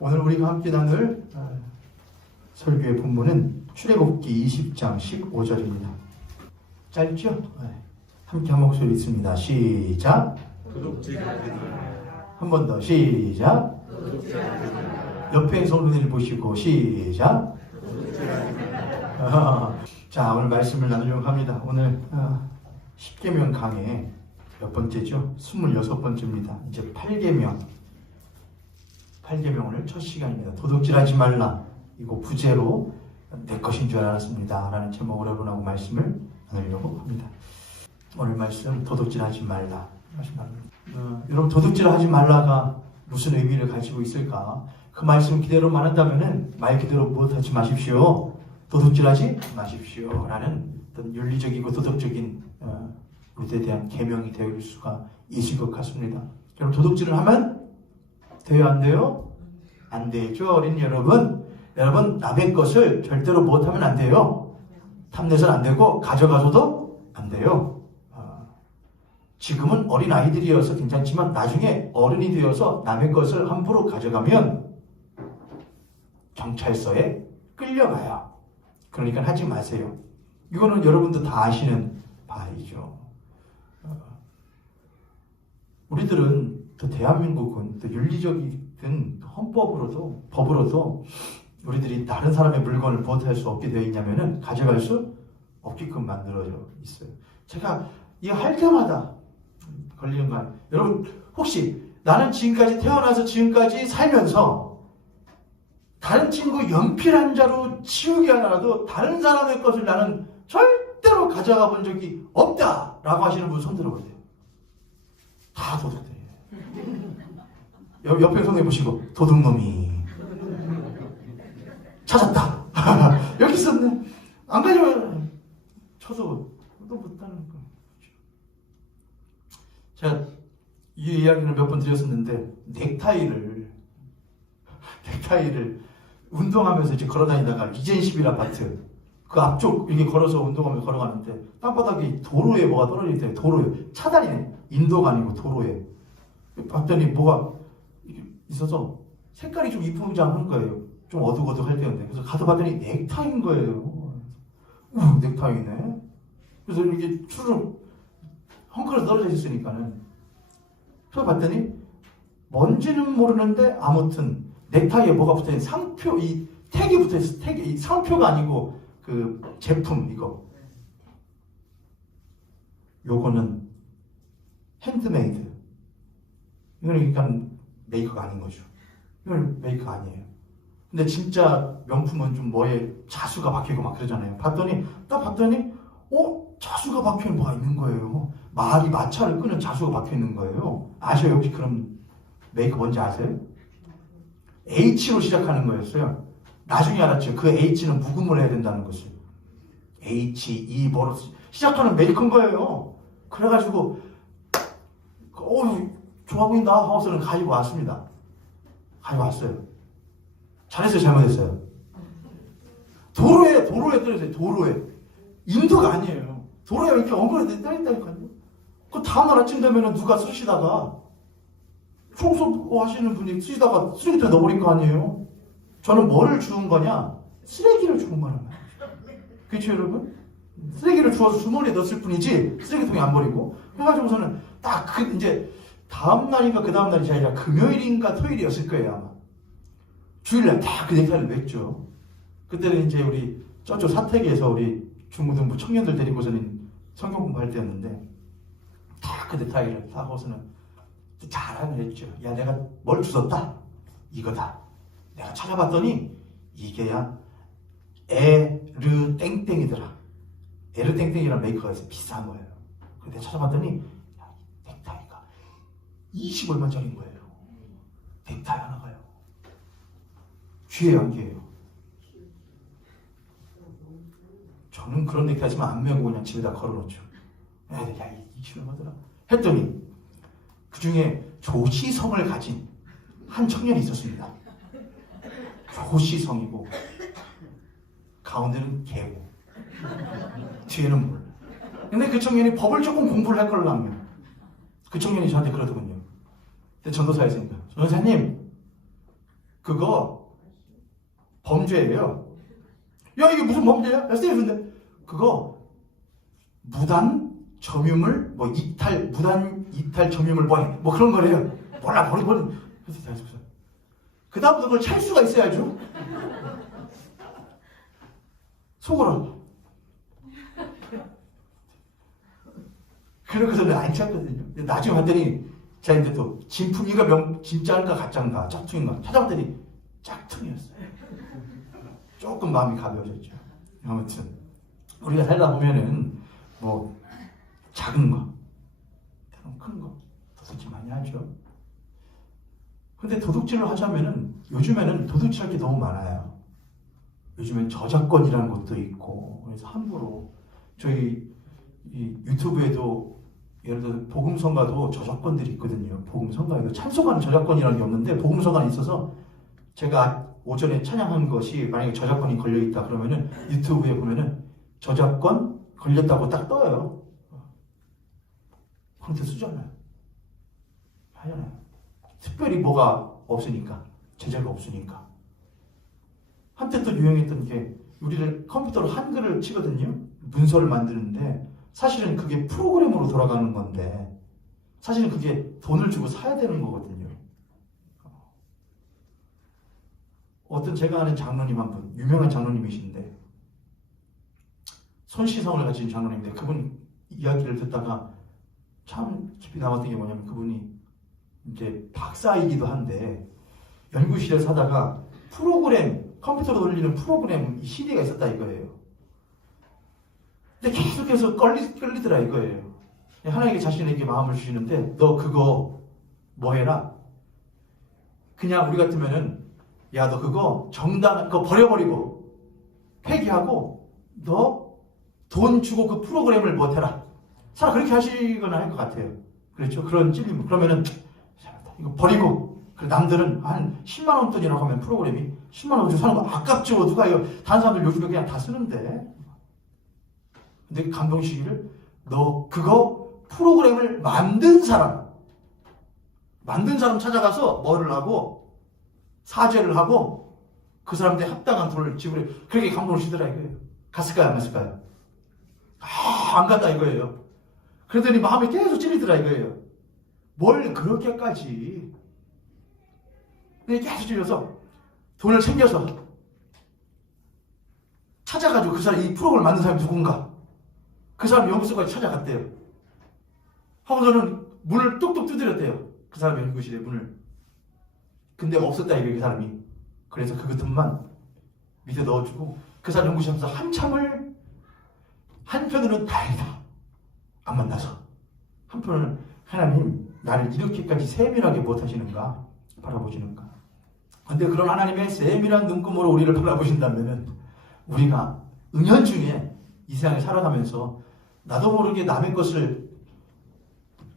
오늘 우리가 함께 나눌 설교의 본문은 출애굽기 20장 15절입니다. 짧죠? 함께 한 목소리 있습니다. 시작. 한 번 더 시작. 옆에 성도들 보시고 시작. 자, 오늘 말씀을 나누려고 합니다. 오늘 10계명 강의 몇 번째죠? 26번째입니다. 이제 8계명 오늘 첫 시간입니다. 도둑질하지 말라. 이거 부제로 내 것인 줄 알았습니다. 라는 제목으로 여러분하고 말씀을 나누려고 합니다. 오늘 말씀 도둑질하지 말라. 여러분 도둑질하지 말라가 무슨 의미를 가지고 있을까? 그 말씀 그대로만 한다면은 말 그대로 무엇하지 마십시오. 도둑질하지 마십시오. 라는 어떤 윤리적이고 도덕적인 우리에 대한 계명이 되어올 수가 있을 것 같습니다. 여러분 도둑질을 하면 돼요? 안 돼요? 안 되죠. 어린이 여러분 남의 것을 절대로 못하면 안 돼요. 탐내서는 안 되고 가져가서도 안 돼요. 지금은 어린 아이들이어서 괜찮지만 나중에 어른이 되어서 남의 것을 함부로 가져가면 경찰서에 끌려가요. 그러니까 하지 마세요. 이거는 여러분도 다 아시는 바이죠. 우리들은 또 대한민국은 또 윤리적이든 헌법으로도 법으로도 우리들이 다른 사람의 물건을 무엇할 수 없게 되어 있냐면은 가져갈 수 없게끔 만들어져 있어요. 제가 이거 할 때마다 걸리는 거 아니에요. 여러분 혹시 나는 지금까지 태어나서 지금까지 살면서 다른 친구 연필 한 자루 치우기 하나라도 다른 사람의 것을 나는 절대로 가져가 본 적이 없다라고 하시는 분 손 들어보세요. 다 도둑들이에요. 옆에 손에 보시고 도둑놈이 찾았다. 여기 있었네. 안 가져와요. 쳐서 또 못하는 거. 제가 이 이야기를 몇 번 드렸었는데 넥타이를 운동하면서 이제 걸어다니다가 리젠11 아파트 그 앞쪽 이렇게 걸어서 운동하면서 걸어가는데 땅바닥에 도로에 뭐가 떨어질 때 도로에 차단이네. 인도가 아니고 도로에 봤더니 뭐가 있어서 색깔이 좀 이쁘장한 거예요. 좀 어둑어둑할 때였는데 그래서 가서 봤더니 넥타이인 거예요. 넥타이네. 그래서 이렇게 추르륵 헝클어 떨어져 있으니까는 그래서 봤더니 뭔지는 모르는데 아무튼 넥타이에 뭐가 붙어있는 상표, 이 택이 붙어있어. 택이 이 상표가 아니고 그 제품 이거. 요거는 핸드메이드. 이거는 그러니까 메이커가 아닌 거죠. 이건 메이커 아니에요. 근데 진짜 명품은 좀 뭐에 자수가 박히고 막 그러잖아요. 딱 봤더니 자수가 박혀있는 뭐가 있는 거예요. 말이 마차를 끄는 자수가 박혀있는 거예요. 아셔요? 혹시 그럼 메이커 뭔지 아세요? H로 시작하는 거였어요. 나중에 알았죠. 그 H는 묵음을 해야 된다는 것을. H, E, 뭐로 시작하는 메이커인 거예요. 그래가지고 좋아 보인다 하고서는 가지고 왔습니다. 가지고 왔어요. 잘했어요? 잘못했어요? 도로에 떨어졌어요. 도로에. 인도가 아니에요. 도로에 이렇게 엉거리에 떠있다니까요. 그 다음날 아침 되면 누가 쓰시다가 청소 하시는 분이 쓰시다가 쓰레기통에 넣어버린 거 아니에요. 저는 뭐를 주운 거냐? 쓰레기를 주운 거란 말이에요. 그렇죠 여러분? 쓰레기를 주워서 주머니에 넣었을 뿐이지 쓰레기통에 안 버리고 해가지고서는 딱 이제 다음날인가 그 다음날이 아니라 금요일인가 토요일이었을 거예요 아마. 주일날 딱 그 넥타이를 맸죠. 그때는 이제 우리 저쪽 사택에서 우리 중고등부 청년들 데리고서는 성경 공부할 때였는데 딱 그 넥타이를 사고서는 자랑을 했죠. 야 내가 뭘 주웠다? 이거다. 내가 찾아봤더니 이게야 에르 땡땡이더라. 에르 땡땡이라는 메이커가 있어요. 비싼 거예요. 근데 찾아봤더니 넥타이가 20얼마짜리인 거예요. 넥타이 하나가요. 귀에 안겨요. 저는 그런 넥타이 지만 안 메고 그냥 집에다 걸어놓죠. 야, 이게 얼마더라? 했더니 그 중에 조시성을 가진 한 청년이 있었습니다. 조시성이고 가운데는 개고 뒤에는 물. 근데 그 청년이 법을 조금 공부를 할 걸라면 그 청년이 저한테 그러더군요. 근데 전도사였습니다. 전도사님 그거 범죄예요. 야, 이게 무슨 범죄야? 야, 근데 그거 무단 점유물 뭐 무단 이탈 점유물 뭐 그런 거래요. 몰라 버리. 그 다음부터 그걸 찰 수가 있어야죠. 속으로. 그러고서는 안 찾거든요. 나중에 봤더니 제가 이제 또 진품인가 진짜인가 가짜인가 짝퉁인가 찾아봤더니 짝퉁이었어요. 조금 마음이 가벼워졌죠. 아무튼 우리가 살다 보면은 뭐 작은 거, 큰 거 도둑질 많이 하죠. 근데 도둑질을 하자면은 요즘에는 도둑질할 게 너무 많아요. 요즘엔 저작권이라는 것도 있고 그래서 함부로 저희 이 유튜브에도 예를 들어 복음성가도 저작권들이 있거든요. 복음성가에도 찬송가는 저작권이라는 게 없는데 복음성가는 있어서 제가 오전에 찬양한 것이 만약에 저작권이 걸려있다 그러면은 유튜브에 보면은 저작권 걸렸다고 딱 떠요. 그런데 쓰잖아요. 하잖아요. 특별히 뭐가 없으니까. 제재가 없으니까. 한때 또 유행했던 게 우리는 컴퓨터로 한글을 치거든요. 문서를 만드는데 사실은 그게 프로그램으로 돌아가는 건데 사실은 그게 돈을 주고 사야 되는 거거든요. 어떤 제가 아는 장로님 한 분, 유명한 장로님이신데 손시성을 가진 장로님인데 그분 이야기를 듣다가 참 깊이 남았던 게 뭐냐면 그분이 이제 박사이기도 한데 연구실에서 하다가 컴퓨터로 돌리는 프로그램 CD가 있었다 이거예요. 근데 계속해서 끌리더라 이거예요. 하나님께 자신에게 마음을 주시는데 너 그거 뭐 해라. 그냥 우리 같으면은 야 너 그거 그거 버려버리고 폐기하고 너 돈 주고 그 프로그램을 뭐 해라. 차라리 그렇게 하시거나 할 것 같아요. 그렇죠? 그런 찔림. 그러면은 이거 버리고 남들은 한 10만 원 돈이라고 하면 프로그램이 10만 원 주고 사는 거 아깝죠. 누가 이거 다른 사람들 요즘에 그냥 다 쓰는데. 근데 감동시기를 너 그거 프로그램을 만든 사람 찾아가서 뭐를 하고 사죄를 하고 그 사람한테 합당한 돈을 지불해. 그렇게 감동을 시더라 이거예요. 갔을까요 안 갔을까요? 안 갔다 이거예요. 그러더니 마음이 계속 찔리더라 이거예요. 뭘 그렇게까지. 근데 계속 찔려서 돈을 챙겨서 찾아가지고 그 사람 이 프로그램을 만든 사람이 누군가 그 사람 연구소까지 찾아갔대요. 하고서는 문을 뚝뚝 두드렸대요. 그 사람 연구실에 문을. 근데 없었다 이거예요 그 사람이. 그래서 그 돈만 밑에 넣어주고 그 사람 연구실에서 한참을 한편으로는 다행이다 안 만나서 한편으로는 하나님 나를 이렇게까지 세밀하게 못하시는가 바라보시는가. 근데 그런 하나님의 세밀한 눈금으로 우리를 바라보신다면 우리가 은연중에 이 세상에 살아가면서 나도 모르게 남의 것을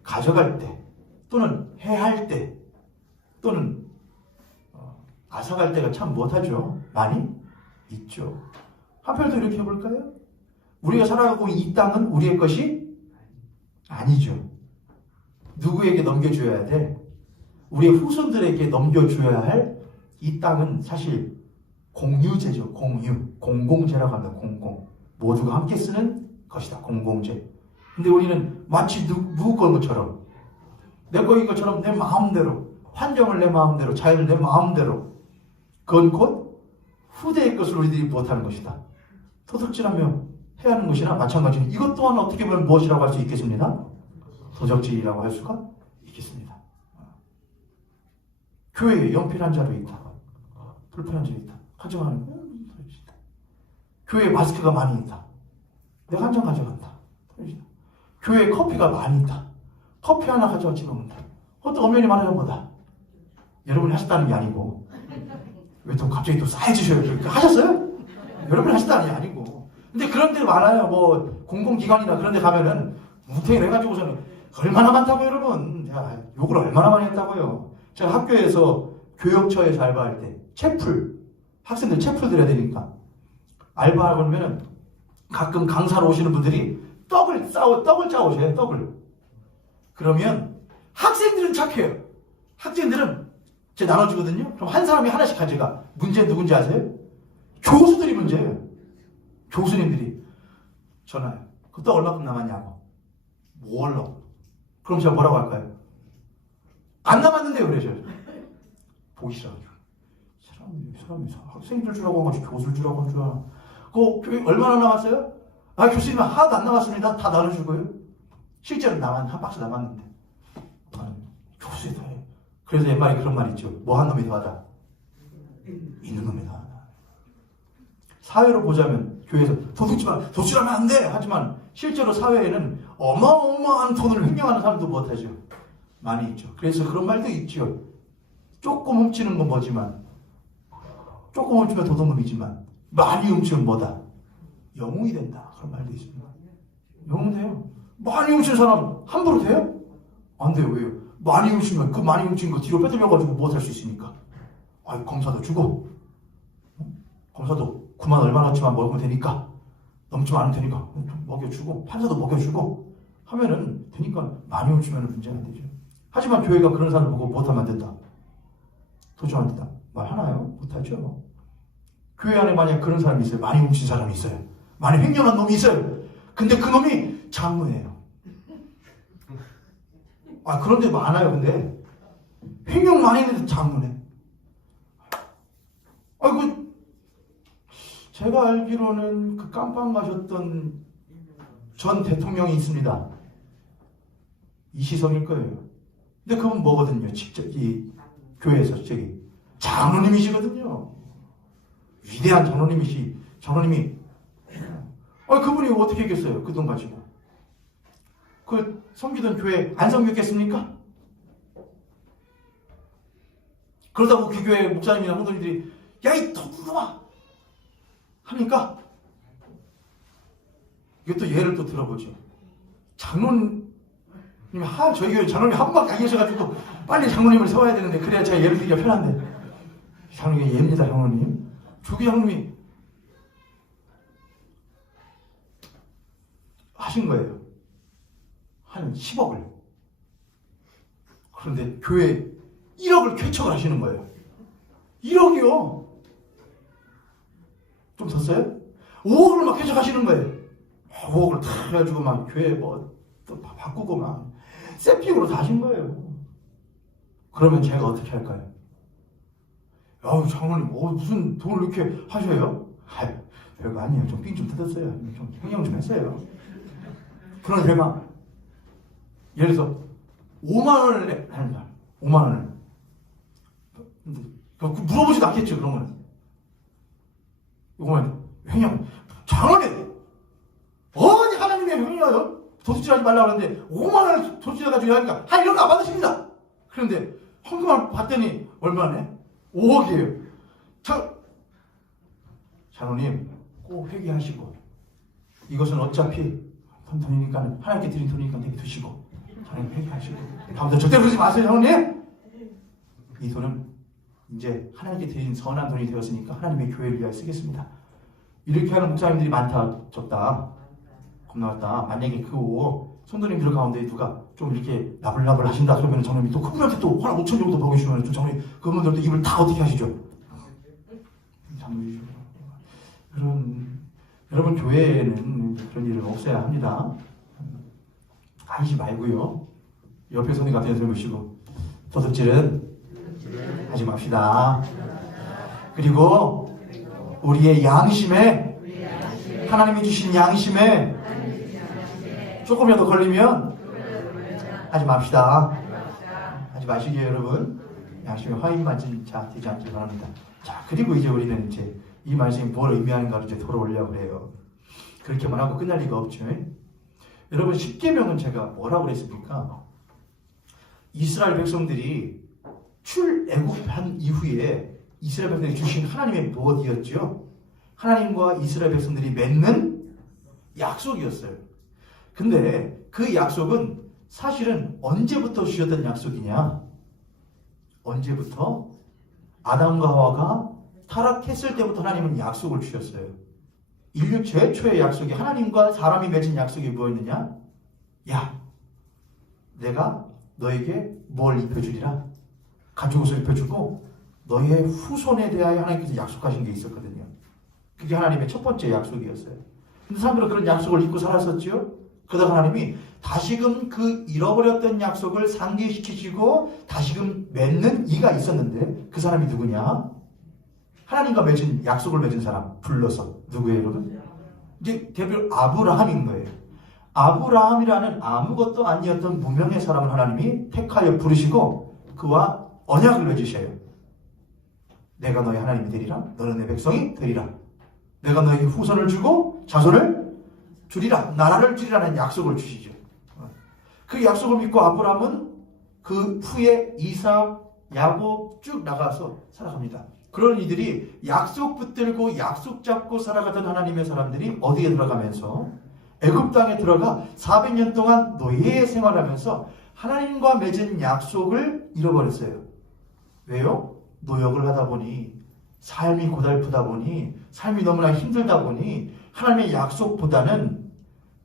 가져갈 때 또는 해할 때 또는 앗아갈 때가 참 못하죠. 많이 있죠. 한편도 이렇게 해볼까요? 우리가 살아가고 이 땅은 우리의 것이 아니죠. 누구에게 넘겨줘야 돼? 우리의 후손들에게 넘겨줘야 할 이 땅은 사실 공유제죠. 공공재라고 합니다. 모두가 함께 쓰는 것이다. 공공재. 근데 우리는 마치 누구 건 것처럼 내 거인 것처럼 내 마음대로 환경을 내 마음대로 자연을 내 마음대로 그건 곧 후대의 것을 우리들이 못하는 것이다. 도둑질하며 해야 하는 것이나 마찬가지로 이것 또한 어떻게 보면 무엇이라고 할 수 있겠습니다. 도적질이라고 할 수가 있겠습니다. 교회에 연필한 자루 있다. 불편한 자루 있다. 가져가는 거야. 교회에 마스크가 많이 있다. 내가 한 장 가져간다. 교회에 커피가 많이 있다. 커피 하나 가져와 집어먹는다. 어떤 엄연히 말하는 거다. 여러분이 하셨다는 게 아니고 왜 또 갑자기 또 싸해지셔요? 하셨어요? 여러분이 하셨다는 게 아니고. 근데 그런 데 많아요. 뭐 공공기관이나 그런 데 가면은 무탱을 해가지고서는 얼마나 많다고요 여러분. 야, 욕을 얼마나 많이 했다고요. 제가 학교에서 교역처에서 알바할 때 학생들 채플 드려야 되니까 알바하고 그러면은 가끔 강사로 오시는 분들이 떡을 짜오셔요. 떡을. 그러면 학생들은 착해요. 학생들은 제가 나눠주거든요. 그럼 한 사람이 하나씩 가져가. 문제는 누군지 아세요? 교수들이 문제예요. 교수님들이 전화해요. 그때 얼마큼 남았냐고. 뭐 하려고. 그럼 제가 뭐라고 할까요? 안 남았는데요. 그래서 보기 싫어가지고. 사람이 학생들 주라고 한 거지 교수를 주라고 한 줄 알아. 그 얼마나 남았어요? 아, 교수님 하나도 안 남았습니다. 다 나눠줄 거예요. 실제로 한 박스 남았는데. 교수에 더해. 그래서 옛말에 그런 말 있죠. 뭐 한 놈이 더하다. 있는 놈이 더하다. 사회로 보자면 교회에서 도둑질하면 안 돼. 하지만 실제로 사회에는 어마어마한 돈을 횡령하는 사람도 못하죠. 많이 있죠. 그래서 그런 말도 있죠. 조금 훔치는 건 뭐지만 조금 훔치면 도둑놈이지만 많이 훔치면 뭐다? 영웅이 된다. 그런 말도 있습니다. 영웅 돼요. 많이 훔친 사람 함부로 돼요? 안 돼요. 왜요? 많이 훔치면 그 많이 훔친 거 뒤로 빼들려가지고 뭐 할 수 있습니까? 아, 검사도 주고 검사도 9만 얼마나치만 먹으면 되니까 넘치면 안 되니까 먹여주고 판사도 먹여주고 하면은 되니까 많이 훔치면 문제가 안 되죠. 하지만 교회가 그런 사람을 보고 못하면 안 된다. 도저히 안 된다. 말 하나요? 못하죠. 교회 안에 만약 그런 사람이 있어요. 많이 훔친 사람이 있어요. 많이 횡령한 놈이 있어요. 근데 그 놈이 장로예요. 아, 그런데 많아요. 근데 횡령 많이 했는데 장로네. 아이고, 제가 알기로는 그 깜빵 가셨던 전 대통령이 있습니다. 이시성일 거예요. 근데 그분 뭐거든요? 직접 이 교회에서 저기 장로님이시거든요. 위대한 장로님이 그분이 어떻게 했겠어요? 그 돈 가지고 그 섬기던 교회 안 섬겼겠습니까? 그러다고 그 교회 목사님이나 성도님들이 야, 이 덕후놈아 하니까 이것도 예를 또 들어보죠. 장로님 저희 교회 장로님 한 분밖에 안 계셔가지고 빨리 장로님을 세워야 되는데 그래야 제가 예를 들기가 편한데 장로님이 예입니다. 장로님 조기 장로님이 하신 거예요. 한 10억을. 그런데 교회 1억을 쾌척을 하시는 거예요. 1억이요. 좀 더 써요? 5억을 막 쾌척하시는 거예요. 5억을 다 해가지고 막 교회 뭐 또 바꾸고 막 세핑으로 다 하신 거예요. 그러면 제가 어떻게 할까요? 아우, 장로님 무슨 돈을 이렇게 하셔요? 별거 아니에요. 좀 삥 좀 뜯었어요. 좀 횡령 좀 했어요. 그런 제가 예를 들어서 5만 원을 하는 거야. 5만 원을. 근데 물어보지도 않겠죠. 그러면 이거는 횡령. 장로님 어디 하나님이 횡령해요? 도둑질하지 말라고 하는데 5만 원을 도둑질해가지고 하니까 한 1억 안 받으십니다. 그런데 헌금을 받더니 얼마네? 5억이에요. 장로님 꼭 회개하시고 이것은 어차피 돈이니까 하나님께 드린 돈이니까 내게 드시고 장로님 회개하시고 다음부터 절대 그러지 마세요. 장로님 이 돈은 이제 하나님께 드린 선한 돈이 되었으니까 하나님의 교회를 위하여 쓰겠습니다. 이렇게 하는 목사님들이 많다 적다 겁나갔다. 만약에 그 성도님들 가운데 누가 좀 이렇게 나불나불 하신다 그러면 장로님이 또 그분한테 또 한 5천 정도 더 주시면 또 장로님 그분들도 입을 다 어떻게 하시죠? 장로님 여러분 교회에는 그런 일을 없애야 합니다. 하지 말고요. 옆에 손님 같은 데 보시고 도둑질은 하지 맙시다. 그리고 우리의 양심에 하나님이 주신 양심에 조금이라도 걸리면 하지 맙시다. 하지 마시게요, 여러분. 양심에 화인맞은 자 되지 않길 바랍니다. 자, 그리고 이제 우리는 이제 이 말씀이 뭘 의미하는가를 이제 돌아오려고 해요. 그렇게만 하고 끝날 리가 없죠. 여러분, 십계명은 제가 뭐라고 그랬습니까? 이스라엘 백성들이 출애굽한 이후에 이스라엘 백성들이 주신 하나님의 무엇이었죠? 하나님과 이스라엘 백성들이 맺는 약속이었어요. 근데 그 약속은 사실은 언제부터 주셨던 약속이냐? 언제부터? 아담과 하와가 타락했을 때부터 하나님은 약속을 주셨어요. 인류 최초의 약속이 하나님과 사람이 맺은 약속이 뭐였느냐? 야, 내가 너에게 뭘 입혀주리라? 가죽 옷을 입혀주고 너의 후손에 대하여 하나님께서 약속하신 게 있었거든요. 그게 하나님의 첫 번째 약속이었어요. 근데 사람들은 그런 약속을 잊고 살았었죠. 그러다가 하나님이 다시금 그 잃어버렸던 약속을 상기시키시고 다시금 맺는 이가 있었는데 그 사람이 누구냐? 하나님과 맺은 약속을 맺은 사람 불러서 누구예요, 여러분? 이제 대표 아브라함인 거예요. 아브라함이라는 아무것도 아니었던 무명의 사람을 하나님이 택하여 부르시고 그와 언약을 맺으셔요. 내가 너의 하나님이 되리라. 너는 내 백성이 되리라. 내가 너에게 후손을 주고 자손을 주리라. 나라를 주리라는 약속을 주시죠. 그 약속을 믿고 아브라함은 그 후에 이삭, 야곱 쭉 나가서 살아갑니다. 그런 이들이 약속 붙들고 약속 잡고 살아가던 하나님의 사람들이 어디에 들어가면서 애굽 땅에 들어가 400년 동안 노예 생활하면서 하나님과 맺은 약속을 잃어버렸어요. 왜요? 노역을 하다 보니 삶이 고달프다 보니 삶이 너무나 힘들다 보니 하나님의 약속보다는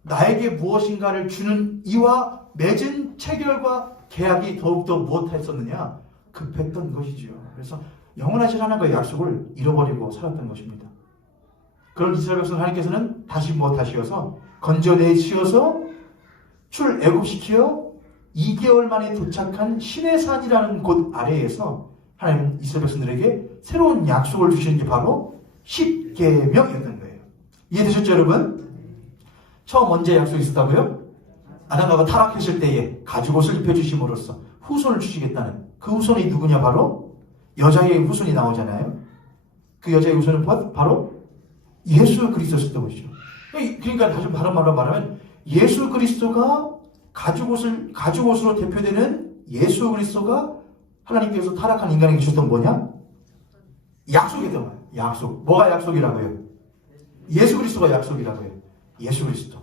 나에게 무엇인가를 주는 이와 맺은 체결과 계약이 더욱더 무엇했었느냐? 급했던 것이지요. 그래서 영원하신 하나님과의 약속을 잃어버리고 살았던 것입니다. 그런 이스라엘 백성 하나님께서는 다시 무엇하시어서 건져내시어서 출애굽시켜 2개월 만에 도착한 시내산이라는 곳 아래에서 하나님 이스라엘 백성들에게 새로운 약속을 주시는 게 바로 십계명이었던 거예요. 이해되셨죠, 여러분? 처음 언제 약속이 있었다고요? 아담과 타락했을 때에 가죽옷을 입혀주심으로써 후손을 주시겠다는 그 후손이 누구냐? 바로 여자의 후손이 나오잖아요. 그 여자의 후손은 바로 예수 그리스도였던 것이죠. 그러니까 다시 다른 말로 말하면 예수 그리스도가 가죽옷으로 대표되는 예수 그리스도가 하나님께서 타락한 인간에게 주셨던 뭐냐? 약속이었던 거예요. 약속. 뭐가 약속이라고요? 예수 그리스도가 약속이라고요. 예수 그리스도.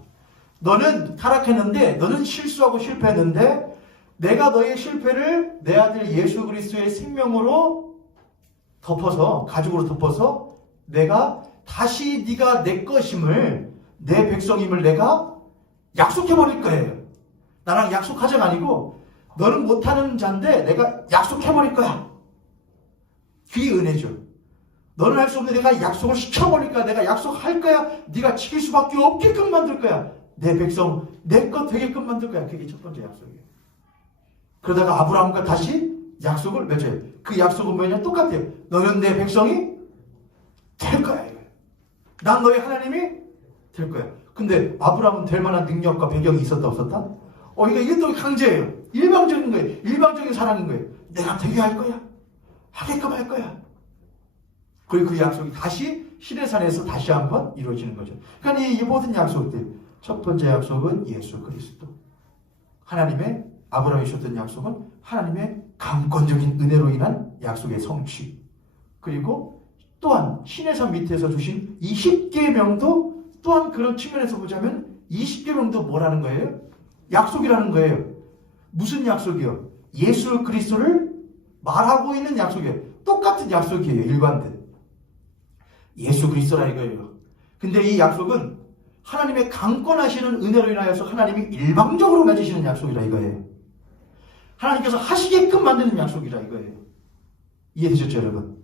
너는 타락했는데, 너는 실수하고 실패했는데, 내가 너의 실패를 내 아들 예수 그리스도의 생명으로 덮어서, 가죽으로 덮어서, 내가 다시 네가 내 것임을, 내 백성임을 내가 약속해버릴 거예요. 나랑 약속하자가 아니고, 너는 못하는 자인데 내가 약속해버릴 거야. 그게 은혜죠. 너는 할 수 없는데 내가 약속을 시켜버릴 거야. 내가 약속할 거야. 네가 지킬 수밖에 없게끔 만들 거야. 내 백성 내 것 되게끔 만들 거야. 그게 첫 번째 약속이에요. 그러다가 아브라함과 다시 약속을 맺어요. 그 약속은 뭐냐? 똑같아요. 너는 내 백성이 될 거야. 난 너의 하나님이 될 거야. 근데 아브라함은 될 만한 능력과 배경이 있었다 없었다? 이게 또 강제예요. 일방적인 거예요. 일방적인 사랑인 거예요. 내가 되게 할 거야. 하게끔 할 거야. 그리고 그 약속이 다시 시내산에서 다시 한번 이루어지는 거죠. 그러니까 이 모든 약속들, 첫 번째 약속은 예수 그리스도. 하나님의 아브라함이 주셨던 약속은 하나님의 강권적인 은혜로 인한 약속의 성취. 그리고 또한 시내산 밑에서 주신 이 십계명도 또한 그런 측면에서 보자면 이 십계명도 뭐라는 거예요? 약속이라는 거예요. 무슨 약속이요? 예수 그리스도를 말하고 있는 약속이에요. 똑같은 약속이에요. 일관된. 예수 그리스도라 이거예요. 근데 이 약속은 하나님의 강권하시는 은혜로 인하여서 하나님이 일방적으로 맺으시는 약속이라 이거예요. 하나님께서 하시게끔 만드는 약속이라 이거예요. 이해되셨죠, 여러분?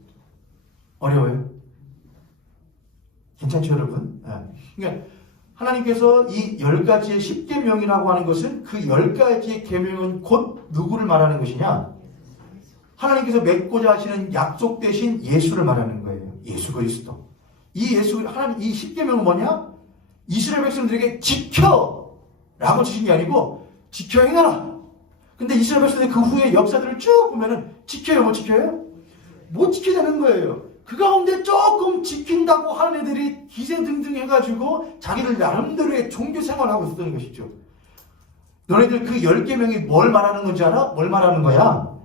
어려워요? 괜찮죠, 여러분? 그러니까 하나님께서 이 10가지의 10계명이라고 하는 것은 그 10가지의 계명은 곧 누구를 말하는 것이냐? 하나님께서 맺고자 하시는 약속 대신 예수를 말하는 거예요. 예수 그리스도. 이 10계명은 뭐냐? 이스라엘 백성들에게 지켜라고 주신 게 아니고 지켜 행하라. 근데 이스라엘 백성들이 그 후에 역사들을 쭉 보면은 지켜요, 못 지켜요? 못 지키자는 거예요. 그 가운데 조금 지킨다고 하는 애들이 기세등등 해가지고 자기들 나름대로의 종교 생활을 하고 있었던 것이죠. 너네들 그 10계명이 뭘 말하는 건지 알아? 뭘 말하는 거야?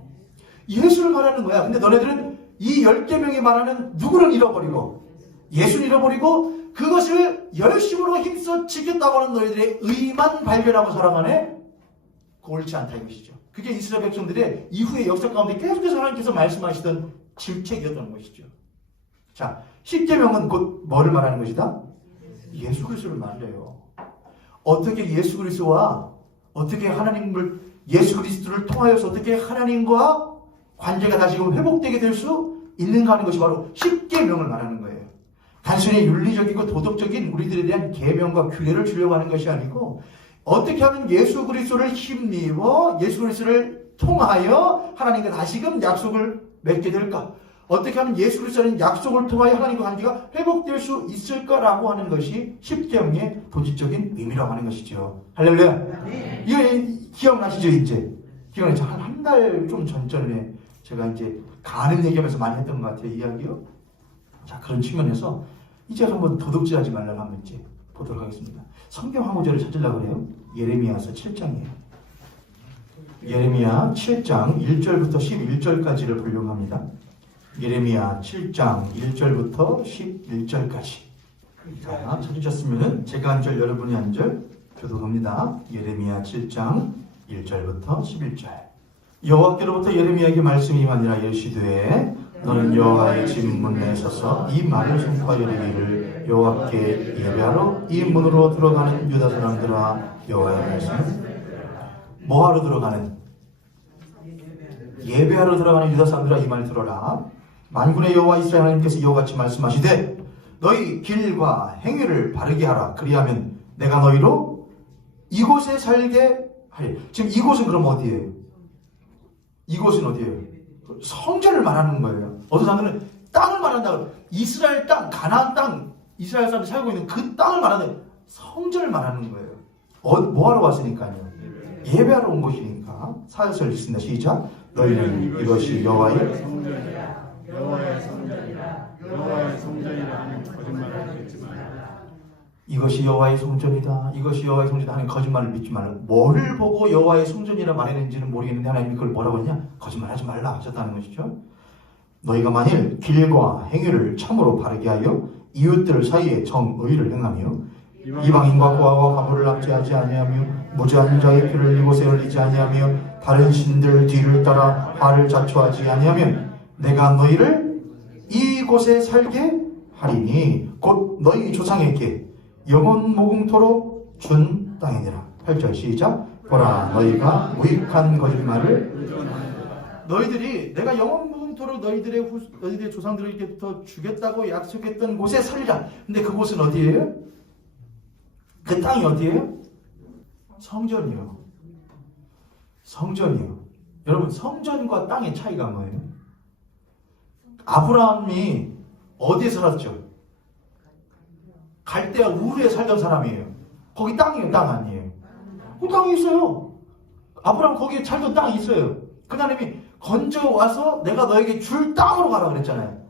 예수를 말하는 거야. 근데 너네들은 이 10계명이 말하는 누구를 잃어버리고 예수를 잃어버리고 그것을 열심으로 힘써 지켰다고 하는 너희들의 의만 발견하고 살아가네? 옳지 않다 이것이죠. 그게 이스라엘 백성들의 이후의 역사 가운데 계속해서 하나님께서 말씀하시던 질책이었던 것이죠. 자, 10계명은 곧 뭐를 말하는 것이다? 예수 그리스도를 말해요. 어떻게 예수 그리스도와 어떻게 하나님을 예수 그리스도를 통하여서 어떻게 하나님과 관계가 다시금 회복되게 될 수 있는가 하는 것이 바로 십계명을 말하는 거예요. 단순히 윤리적이고 도덕적인 우리들에 대한 계명과 규례를 주려고 하는 것이 아니고 어떻게 하면 예수 그리스도를 힘입어 예수 그리스도를 통하여 하나님과 다시금 약속을 맺게 될까? 어떻게 하면 예수 그리스도는 약속을 통하여 하나님과 관계가 회복될 수 있을까라고 하는 것이 십계명의 본질적인 의미라고 하는 것이죠. 할렐루야. 네. 이거 기억나시죠? 이제 기억나시죠? 한 달 좀 전전에 제가 이제 가는 얘기하면서 많이 했던 것 같아요. 이야기요. 자, 그런 측면에서 이제 한번 도둑질하지 말라고 한번 이제 보도록 하겠습니다. 성경 한 구절을 찾으려고 그래요. 예레미야서 7장이에요. 예레미야 7장 1절부터 11절까지를 보려고 합니다. 예레미야 7장 1절부터 11절까지. 자, 찾으셨으면 제가 한 절, 여러분이 한 절 교독합니다. 예레미야 7장 1절부터 11절. 여호와께로부터 예레미야에게 말씀이 임하니라. 이르시되 너는 여호와의 집 문에 서서 이 말을 선포하여 이르기를 여호와께 예배하러 이 문으로 들어가는 유다 사람들아, 여호와의 말씀은 뭐하러 들어가는? 예배하러 들어가는 유다 사람들아, 이 말 들어라. 만군의 여호와 이스라엘 하나님께서 이와같이 말씀하시되 너희 길과 행위를 바르게 하라. 그리하면 내가 너희로 이곳에 살게 하리. 지금 이곳은 그럼 어디예요? 이곳은 어디예요? 성전을 말하는 거예요. 어떤 사람들은 땅을 말한다고. 이스라엘 땅, 가나안 땅, 이스라엘 사람들이 살고 있는 그 땅을 말하는 성전을 말하는 거예요. 뭐하러 왔으니까요? 예배하러 온 곳이니까. 사절을 읽습니다. 시작. 너희는 이것이 여호와의 성전이라, 여호와의 성전이라, 여호와의 성전이라 하는 거짓말을 믿지 말라. 이것이 여호와의 성전이다, 이것이 여호와의 성전이다 하는 거짓말을 믿지 말라. 뭐를 보고 여호와의 성전이라 말했는지는 모르겠는데 하나님이 그걸 뭐라고 했냐? 거짓말하지 말라 하셨다는 것이죠. 너희가 만일 길과 행위를 참으로 바르게 하여 이웃들 사이에 정의를 행하며 이방인과 고아와 과부를 납치하지 아니하며 무죄한 자의 피를 이곳에 흘리지 아니하며 다른 신들 뒤를 따라 화를 자초하지 아니하면 내가 너희를 이곳에 살게 하리니 곧 너희 조상에게 영원 무궁토록 준 땅이니라. 8절 시작. 보라, 너희가 무익한 거짓말을 너희들이 내가 영원 무궁토록 너희들의 조상들에게부터 주겠다고 약속했던 곳에 살리라. 근데 그곳은 어디예요? 그 땅이 어디예요? 성전이요. 성전이요. 여러분, 성전과 땅의 차이가 뭐예요? 아브라함이 어디에 살았죠? 갈대아 우르에 살던 사람이에요. 거기 땅이에요, 땅 아니에요? 그 땅이 있어요. 아브라함 거기에 살던 땅이 있어요. 그 하나님이 건져와서 내가 너에게 줄 땅으로 가라 그랬잖아요.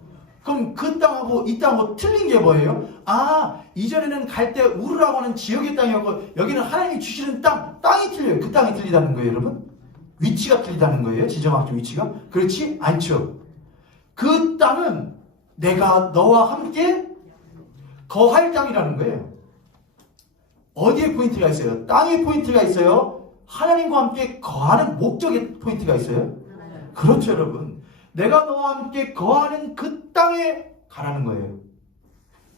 그럼 그 땅하고 이 땅하고 틀린 게 뭐예요? 아, 이전에는 갈대아 우르라고 하는 지역의 땅이었고 여기는 하나님이 주시는 땅이 틀려요. 그 땅이 틀리다는 거예요, 여러분. 위치가 틀리다는 거예요, 지정학적 위치가. 그렇지 않죠. 그 땅은 내가 너와 함께 거할 땅이라는 거예요. 어디에 포인트가 있어요? 땅에 포인트가 있어요? 하나님과 함께 거하는 목적에 포인트가 있어요? 그렇죠, 여러분. 내가 너와 함께 거하는 그 땅에 가라는 거예요.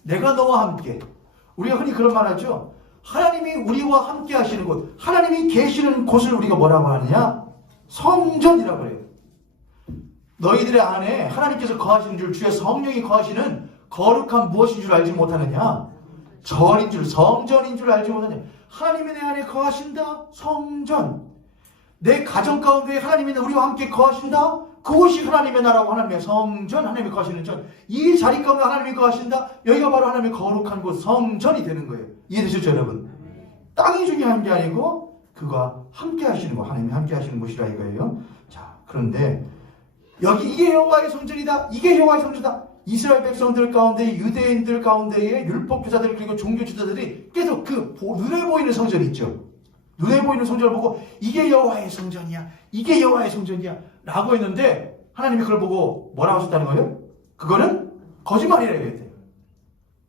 내가 너와 함께. 우리가 흔히 그런 말 하죠. 하나님이 우리와 함께 하시는 곳, 하나님이 계시는 곳을 우리가 뭐라고 하느냐? 성전이라고 그래요. 너희들의 안에 하나님께서 거하시는 줄, 주의 성령이 거하시는 거룩한 무엇인 줄 알지 못하느냐? 전인 줄, 성전인 줄 알지 못하느냐? 하나님이 내 안에 거하신다? 성전. 내 가정 가운데 하나님이 우리와 함께 거하신다? 그곳이 하나님의 나라고 하나님의 성전, 하나님이 거하시는 전. 이 자리 가운데 하나님이 거하신다? 여기가 바로 하나님의 거룩한 곳, 성전이 되는 거예요. 이해되셨죠, 여러분? 땅이 중요한 게 아니고 그가 함께 하시는 것, 하나님이 함께 하시는 곳이라 이거예요. 자, 그런데 여기 이게 여호와의 성전이다, 이게 여호와의 성전이다. 이스라엘 백성들 가운데, 유대인들 가운데의 율법교사들 그리고 종교지도자들이 계속 그 눈에 보이는 성전 있죠. 눈에 보이는 성전을 보고 이게 여호와의 성전이야, 이게 여호와의 성전이야 라고 했는데 하나님이 그걸 보고 뭐라고 하셨다는 거예요? 그거는 거짓말이라고 했대요.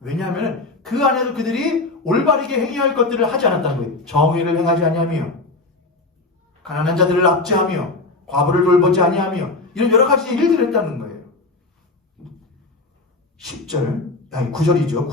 왜냐하면 그 안에서 그들이 올바르게 행해야 할 것들을 하지 않았다는 거예요. 정의를 행하지 아니하며, 가난한 자들을 압제하며, 과부를 돌보지 아니하며, 이런 여러 가지 일들을 했다는 거예요. 9절이죠.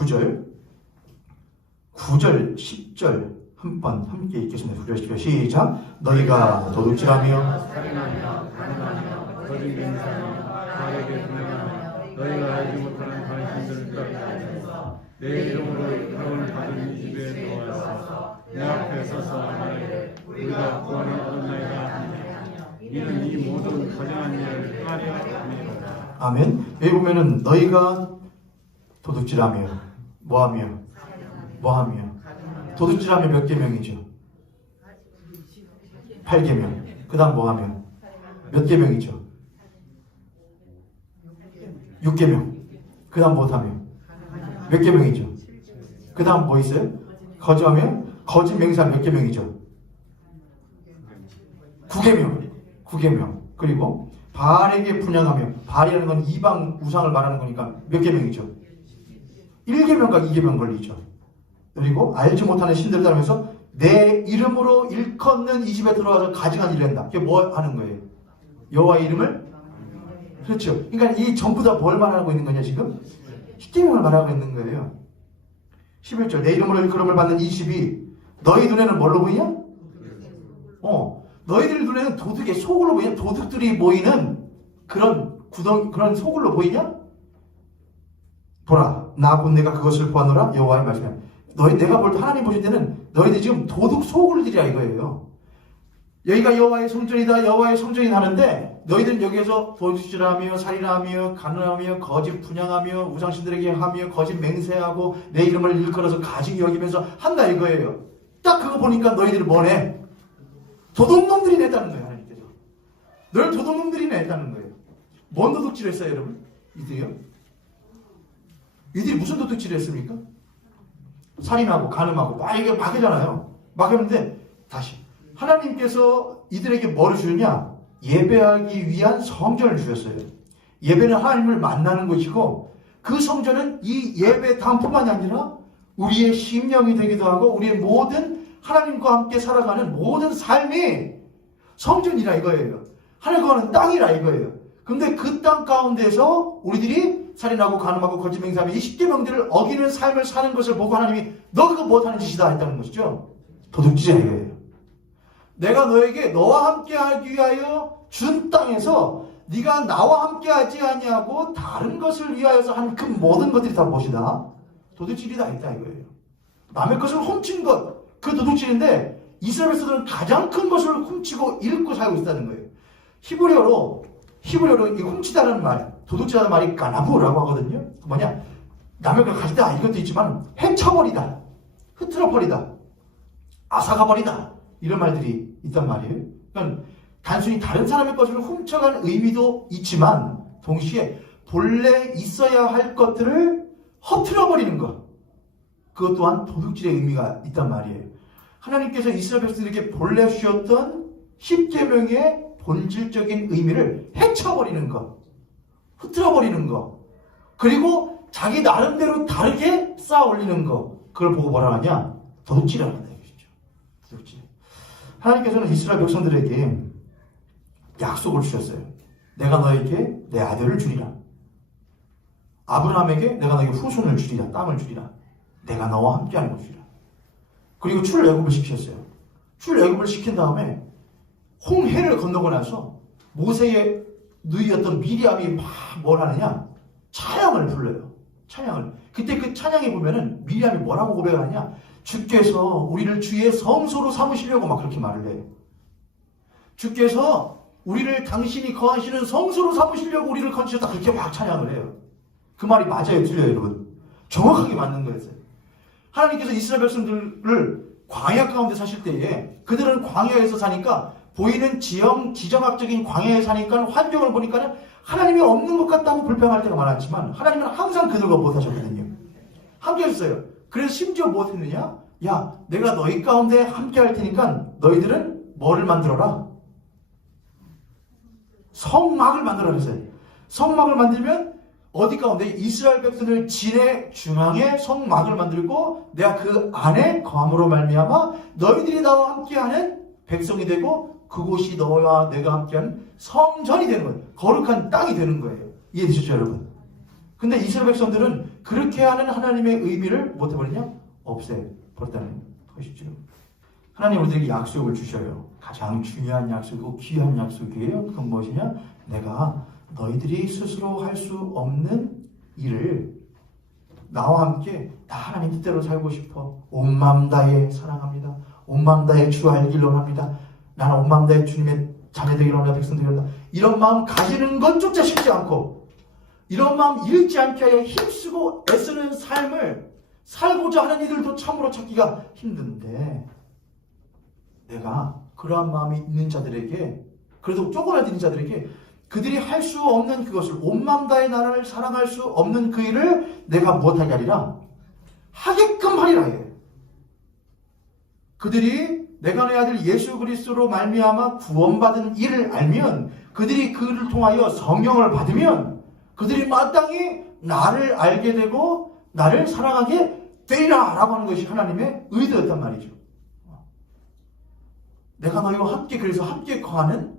9절, 10절 한번 함께 읽겠습니다. 9절 10절 시작. 너희가 도둑질하며 살인하며 간음하며 거짓 맹세하며 나에게 분양하며 너희가 알지 못하는 당신들을 따르면서 내 이름으로 이름을 받은 이 집에 들어와서 내 앞에 서서 말하기를 우리가 구원을 얻었나이다 하며 이는 이 모든 거짓한 일을 행하려 함이로다. 아멘. 여기 보면은 너희가 도둑질하며 뭐하며 도둑질하며 몇 계명이죠? 8계명. 그 다음 뭐하며 몇 계명이죠? 6계명. 그 다음 뭐하며 몇 계명이죠? 그 다음 뭐 있어요? 거짓하며 거짓 맹세하며 몇 계명이죠? 9계명. 그리고 바알에게 분양하며, 바알이라는 건 이방 우상을 말하는 거니까 몇 계명이죠? 1계명과 2계명 걸리죠. 그리고 알지 못하는 신들을 따르면서 내 이름으로 일컫는 이 집에 들어와서 가증한 일을 한다. 그게 뭐 하는 거예요? 여호와의 이름을? 그렇죠. 그러니까 이 전부 다 뭘 말하고 있는 거냐 지금? 10계명을 말하고 있는 거예요. 11절 내 이름으로 일컬음을 받는 이 집이 너희 눈에는 뭘로 보이냐? 너희들 눈에는 도둑의 소굴로 보이냐? 도둑들이 모이는 그런 그런 소굴로 보이냐? 보라, 나 곧 내가 그것을 보았노라. 여호와의 말씀이야. 내가 볼 때 하나님 보실 때는 너희들 지금 도둑 소굴들이야 이거예요. 여기가 여호와의 성전이다, 여호와의 성전이다 하는데 너희들은 여기에서 도둑질하며 살인하며 간음하며 거짓 분양하며 우상신들에게 하며 거짓 맹세하고 내 이름을 일컬어서 가증히 여기면서 한다 이거예요. 딱 그거 보니까 너희들이 뭐네? 도둑놈들이 냈다는 거예요. 하나님께서 널 도둑놈들이 냈다는 거예요. 뭔 도둑질 했어요 여러분? 이들이요? 이들이 무슨 도둑질을 했습니까? 살인하고 간음하고 이게 막이잖아요. 막였는데 다시 하나님께서 이들에게 뭐를 주느냐? 예배하기 위한 성전을 주셨어요. 예배는 하나님을 만나는 것이고 그 성전은 이 예배당뿐만이 아니라 우리의 심령이 되기도 하고 우리의 모든 하나님과 함께 살아가는 모든 삶이 성전이라 이거예요. 하늘과는 땅이라 이거예요. 근데 그 땅 가운데서 우리들이 살인하고 간음하고 거짓 맹세하며 이 10계명들을 어기는 삶을 사는 것을 보고 하나님이 너 그거 못하는 짓이다 했다는 것이죠. 도둑질이야 이거예요. 내가 너에게 너와 함께 하기 위하여 준 땅에서 네가 나와 함께 하지 아니하고 다른 것을 위하여서 한 그 모든 것들이 다 무엇이다? 도둑질이다 했다 이거예요. 남의 것을 훔친 것, 그 도둑질인데 이스라엘 백성들은 가장 큰 것을 훔치고 잃고 살고 있다는 거예요. 히브리어로 이 훔치다라는 말, 도둑질하는 말이 까나부라고 하거든요. 뭐냐? 남의 걸 가지다 이것도 있지만 헤쳐버리다, 흐트러버리다, 앗아가버리다 이런 말들이 있단 말이에요. 그러니까 단순히 다른 사람의 것을 훔쳐간 의미도 있지만 동시에 본래 있어야 할 것들을 허트려버리는 것, 그것 또한 도둑질의 의미가 있단 말이에요. 하나님께서 이스라엘 백성들에게 본래 주셨던 10계명의 본질적인 의미를 헤쳐버리는 것, 흐트러버리는 것, 그리고 자기 나름대로 다르게 쌓아 올리는 것, 그걸 보고 뭐라 하냐? 도둑질이라고 한다 이것이죠. 도둑질. 하나님께서는 이스라엘 백성들에게 약속을 주셨어요. 내가 너에게 내 아들을 주리라. 아브라함에게 내가 너에게 후손을 주리라. 땅을 주리라. 내가 너와 함께하는 것이라. 그리고 출애굽을 시키셨어요. 출애굽을 시킨 다음에 홍해를 건너고 나서 모세의 누이였던 미리암이 막 뭘 하느냐? 찬양을 불러요. 찬양을. 그때 그 찬양에 보면은 미리암이 뭐라고 고백을 하냐? 주께서 우리를 주의 성소로 삼으시려고 막 그렇게 말을 해요. 주께서 우리를 당신이 거하시는 성소로 삼으시려고 우리를 건지셨다. 그렇게 막 찬양을 해요. 그 말이 맞아요, 틀려요, 여러분? 정확하게 맞는 거였어요. 하나님께서 이스라엘 백성들을 광야 가운데 사실 때에 그들은 광야에서 사니까 보이는 지정학적인 광야에 사니까 환경을 보니까 하나님이 없는 것 같다고 불평할 때가 많았지만 하나님은 항상 그들과 못하셨거든요. 함께 했어요. 그래서 심지어 무엇했느냐? 야, 내가 너희 가운데 함께 할 테니까 너희들은 뭐를 만들어라? 성막을 만들어라 그랬어요. 성막을 만들면 어디 가운데? 이스라엘 백성들 진의 중앙에 성막을 만들고 내가 그 안에 거함으로 말미암아 너희들이 나와 함께하는 백성이 되고 그곳이 너와 내가 함께하는 성전이 되는 거예요. 거룩한 땅이 되는 거예요. 이해되셨죠 여러분? 근데 이스라엘 백성들은 그렇게 하는 하나님의 의미를 못 해버리냐? 없애버렸다는 것이죠. 하나님 우리에게 약속을 주셔요. 가장 중요한 약속이고 귀한 약속이에요. 그건 무엇이냐? 내가 너희들이 스스로 할 수 없는 일을 나와 함께 다 하나님 뜻대로 살고 싶어. 온 마음 다해 사랑합니다. 온 마음 다해 주 알기를 원합니다. 나는 온 마음 다해 주님의 자녀 되기를 원합니다. 백성 되기를 원합니다. 이런 마음 가지는 것조차 쉽지 않고 이런 마음 잃지 않게 하여 힘쓰고 애쓰는 삶을 살고자 하는 이들도 참으로 찾기가 힘든데 내가 그러한 마음이 있는 자들에게 그래도 조금이라도 있는 자들에게 그들이 할 수 없는 그것을 온 마음 다해 나를 사랑할 수 없는 그 일을 내가 무엇하게 하리라? 하게끔 하리라 해. 그들이 내가 내 아들 예수 그리스도로 말미암아 구원받은 일을 알면 그들이 그를 통하여 성령을 받으면 그들이 마땅히 나를 알게 되고 나를 사랑하게 되리라 라고 하는 것이 하나님의 의도였단 말이죠. 내가 너희와 함께 그래서 함께 거하는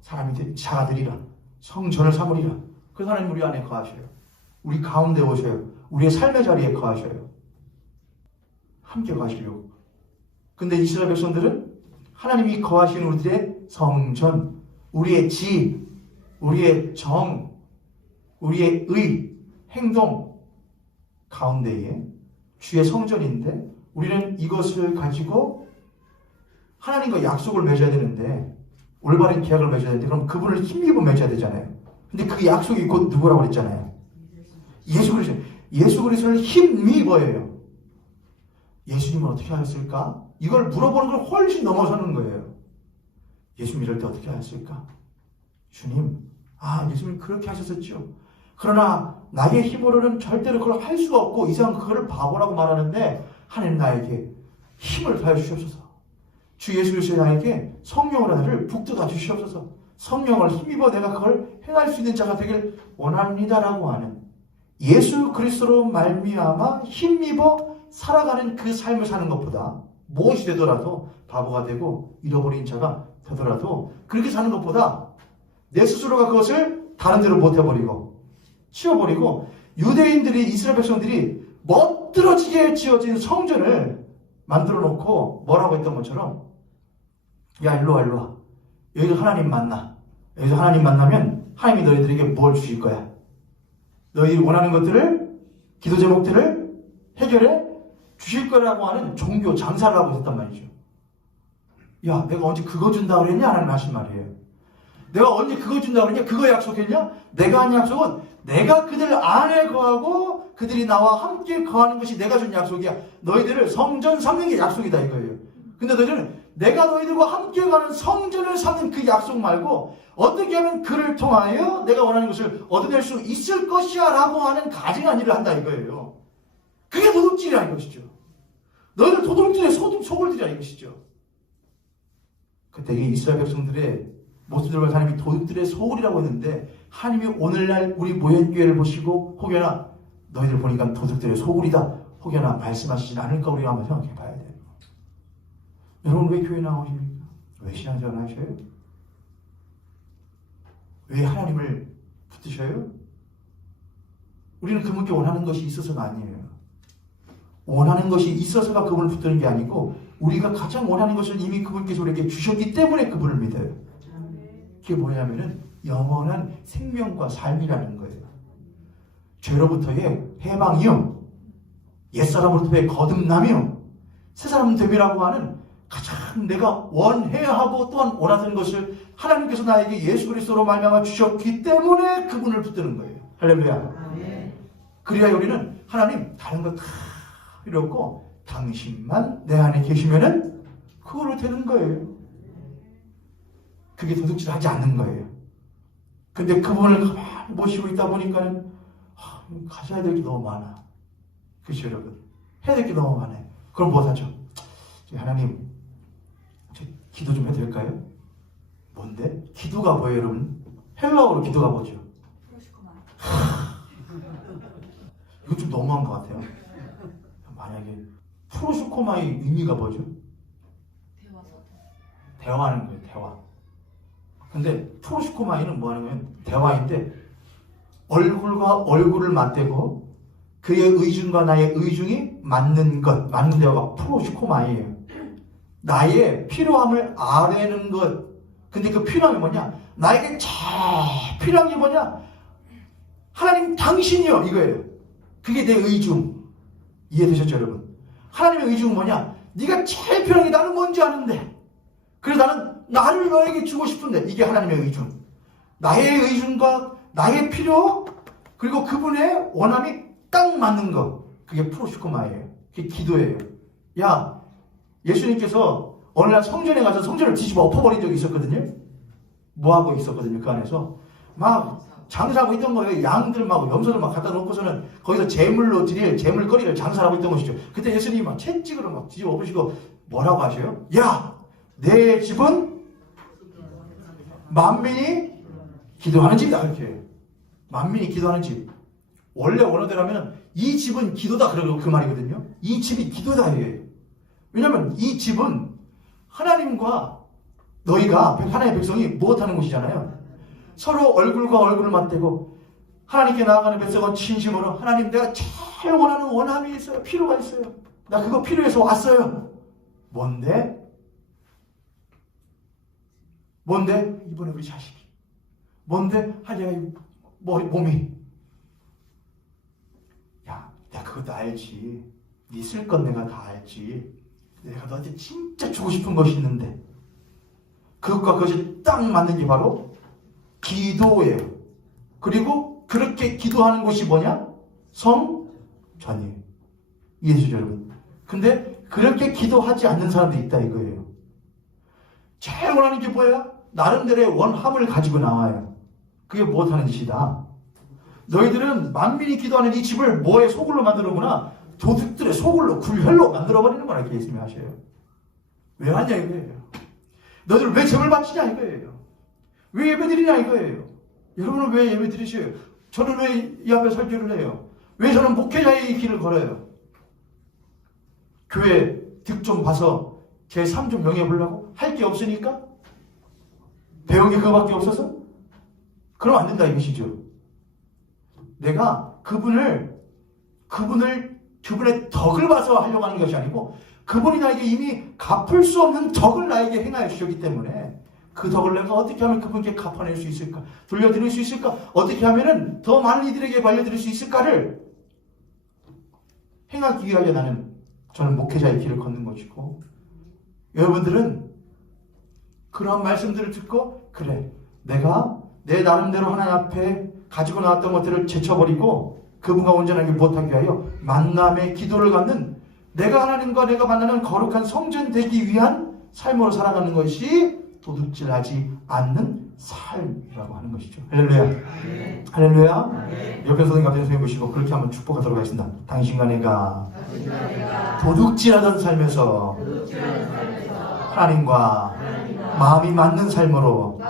사람이 자가 되리라. 성전을 삼으리라. 그래서 하나님 우리 안에 거하셔요. 우리 가운데 오셔요. 우리의 삶의 자리에 거하셔요. 함께 거하시려고. 근데 이스라엘 백성들은 하나님이 거하시는 우리들의 성전, 우리의 지, 우리의 정, 우리의 의, 행동 가운데에 주의 성전인데 우리는 이것을 가지고 하나님과 약속을 맺어야 되는데 올바른 계약을 맺어야 되는데 그럼 그분을 힘입어 맺어야 되잖아요. 근데 그 약속이 곧 누구라고 그랬잖아요. 예수 그리스도. 예수 그리스도를 힘입어예요. 예수님은 어떻게 하셨을까? 이걸 물어보는 걸 훨씬 넘어서는 거예요. 예수 믿을 때 어떻게 하셨을까? 주님, 예수님 그렇게 하셨었죠. 그러나 나의 힘으로는 절대로 그걸 할 수가 없고 이상 그거를 바보라고 말하는데 하나님 나에게 힘을 더해 주시옵소서. 주 예수 그리스도 나에게 성령으로 나를 북돋아 주시옵소서. 성령을 힘입어 내가 그걸 행할 수 있는 자가 되길 원합니다라고 하는 예수 그리스도로 말미암아 힘입어 살아가는 그 삶을 사는 것보다 무엇이 되더라도 바보가 되고 잃어버린 자가 되더라도 그렇게 사는 것보다 내 스스로가 그것을 다른 데로 못해버리고 치워버리고 유대인들이 이스라엘 백성들이 멋들어지게 지어진 성전을 만들어 놓고 뭐라고 했던 것처럼 야 일로와 여기서 하나님 만나. 여기서 하나님 만나면 하나님이 너희들에게 뭘 주실 거야. 너희들이 원하는 것들을 기도 제목들을 해결해 주실 거라고 하는 종교 장사를 하고 있었단 말이죠. 야 내가 언제 그거 준다고 그랬냐? 하나님 하신 말이에요. 내가 언제 그거 준다고 그랬냐? 그거 약속했냐? 내가 한 약속은 내가 그들 안에 거하고 그들이 나와 함께 거하는 것이 내가 준 약속이야. 너희들을 성전 삼는 게 약속이다 이거예요. 근데 너희들은 내가 너희들과 함께 가는 성전을 삼는 그 약속 말고 어떻게 하면 그를 통하여 내가 원하는 것을 얻어낼 수 있을 것이야 라고 하는 가증한 일을 한다 이거예요. 그게 도둑질이라 이것이죠. 너희들 도둑질에 속을 들이라 이것이죠. 그때 이 이스라엘 백성들의 모습들을 보면 하나님이 도둑들의 소울이라고 했는데 하나님이 오늘날 우리 모현교회를 보시고 혹여나 너희들 보니까 도둑들의 소굴이다 혹여나 말씀하시진 않을까 우리가 한번 생각해 봐야 돼요. 여러분 왜 교회 나오십니까? 왜 신앙생활 하셔요? 왜 하나님을 붙드셔요? 우리는 그분께 원하는 것이 있어서가 아니에요. 원하는 것이 있어서가 그분을 붙드는 게 아니고 우리가 가장 원하는 것을 이미 그분께서 우리에게 주셨기 때문에 그분을 믿어요. 그게 뭐냐면은 영원한 생명과 삶이라는 거예요. 죄로부터의 해방이요, 옛사람으로부터의 거듭남이요, 새사람 됨이라고 하는 가장 내가 원해야 하고 또한 원하는 것을 하나님께서 나에게 예수 그리스도로 말미암아 주셨기 때문에 그분을 붙드는 거예요. 할렐루야. 그래야 우리는 하나님 다른 거 다 필요 없고 당신만 내 안에 계시면은 그걸로 되는 거예요. 그게 도둑질 하지 않는 거예요. 근데 그분을 가만히 모시고 있다 보니까는 가져야 될 게 너무 많아. 그렇죠 여러분? 해야 될 게 너무 많아요. 그럼 못하죠. 하나님 기도 좀 해도 될까요? 뭔데? 기도가 뭐예요 여러분? 헬라어로 기도가 뭐죠? 이거 좀 너무한 것 같아요. 만약에 프로슈코마의 의미가 뭐죠? 대화하는 거예요. 대화. 근데 프로슈코마이는 뭐 하는 거예요? 대화인데 얼굴과 얼굴을 맞대고 그의 의중과 나의 의중이 맞는 것, 맞는 대화가 프로슈코마이에요. 나의 필요함을 아뢰는 것. 근데 그 필요함이 뭐냐? 나에게 제일 필요한 게 뭐냐? 하나님 당신이요, 이거예요. 그게 내 의중. 이해되셨죠, 여러분? 하나님의 의중은 뭐냐? 네가 제일 필요한 게 나는 뭔지 아는데, 그래서 나는 나를 너에게 주고 싶은데, 이게 하나님의 의중. 나의 의중과 나의 필요, 그리고 그분의 원함이 딱 맞는 거. 그게 프로슈코마예요. 그게 기도예요. 야, 예수님께서 어느 날 성전에 가서 성전을 뒤집어 엎어버린 적이 있었거든요. 뭐 하고 있었거든요, 그 안에서. 막 장사하고 있던 거예요. 양들 막 염소들 막 갖다 놓고서는 거기서 제물로 드릴 제물거리를 장사하고 있던 것이죠. 그때 예수님이 막 채찍으로 막 뒤집어 엎으시고 뭐라고 하셔요? 야, 내 집은 만민이 기도하는 집이다, 이렇게. 만민이 기도하는 집. 원래 원어대로면 이 집은 기도다, 그러고 그 말이거든요. 이 집이 기도다, 이게. 왜냐면 이 집은 하나님과 너희가, 하나님의 백성이 무엇하는 곳이잖아요. 서로 얼굴과 얼굴을 맞대고 하나님께 나아가는 백성은 진심으로 하나님, 내가 제일 원하는 원함이 있어요. 필요가 있어요. 나 그거 필요해서 왔어요. 뭔데? 이번에 우리 자식이. 뭔데? 내가 몸이. 야, 내가 그것도 알지. 네 쓸 건 내가 다 알지. 내가 너한테 진짜 주고 싶은 것이 있는데, 그것과 그것이 딱 맞는 게 바로 기도예요. 그리고 그렇게 기도하는 곳이 뭐냐? 성전이에요. 이해되시죠, 여러분? 근데 그렇게 기도하지 않는 사람들이 있다, 이거예요. 제일 원하는 게 뭐야? 나름대로의 원함을 가지고 나와요. 그게 무엇하는 짓이다? 너희들은 만민이 기도하는 이 집을 뭐의 소굴로 만들어구나? 도둑들의 소굴로, 굴혈로 만들어버리는 거라, 이렇게 예수님이 하셔요. 왜 하냐, 이거예요. 너희들 왜 제물 바치냐, 이거예요. 왜 예배 드리냐, 이거예요. 여러분은 왜 예배 드리셔요? 저는 왜 이 앞에 설교를 해요? 왜 저는 목회자의 길을 걸어요? 교회 득 좀 봐서 제 삶 좀 영해보려고? 할 게 없으니까? 배운 게 그거밖에 없어서? 그럼 안 된다, 이것이죠. 내가 그분의 덕을 봐서 하려고 하는 것이 아니고, 그분이 나에게 이미 갚을 수 없는 덕을 나에게 행하여 주셨기 때문에, 그 덕을 내가 어떻게 하면 그분께 갚아낼 수 있을까? 돌려드릴 수 있을까? 어떻게 하면 더 많은 이들에게 발려드릴 수 있을까를 행하기 위하여 저는 목회자의 길을 걷는 것이고, 여러분들은 그러한 말씀들을 듣고, 그래, 내가 내 나름대로 하나님 앞에 가지고 나왔던 것들을 제쳐버리고 그분과 온전하게 못하기 위하여 만남의 기도를 갖는, 내가 하나님과 내가 만나는 거룩한 성전 되기 위한 삶으로 살아가는 것이 도둑질하지 않는 삶이라고 하는 것이죠. 할렐루야. 네. 할렐루야. 네. 옆에 선생님 앞에 선생님 보시고 그렇게 한번 축복하도록 하겠습니다. 당신과 내가 도둑질하던 삶에서 하나님과 마음이 맞는 삶으로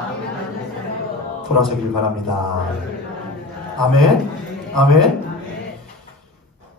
돌아서길 바랍니다. 아멘. 아멘.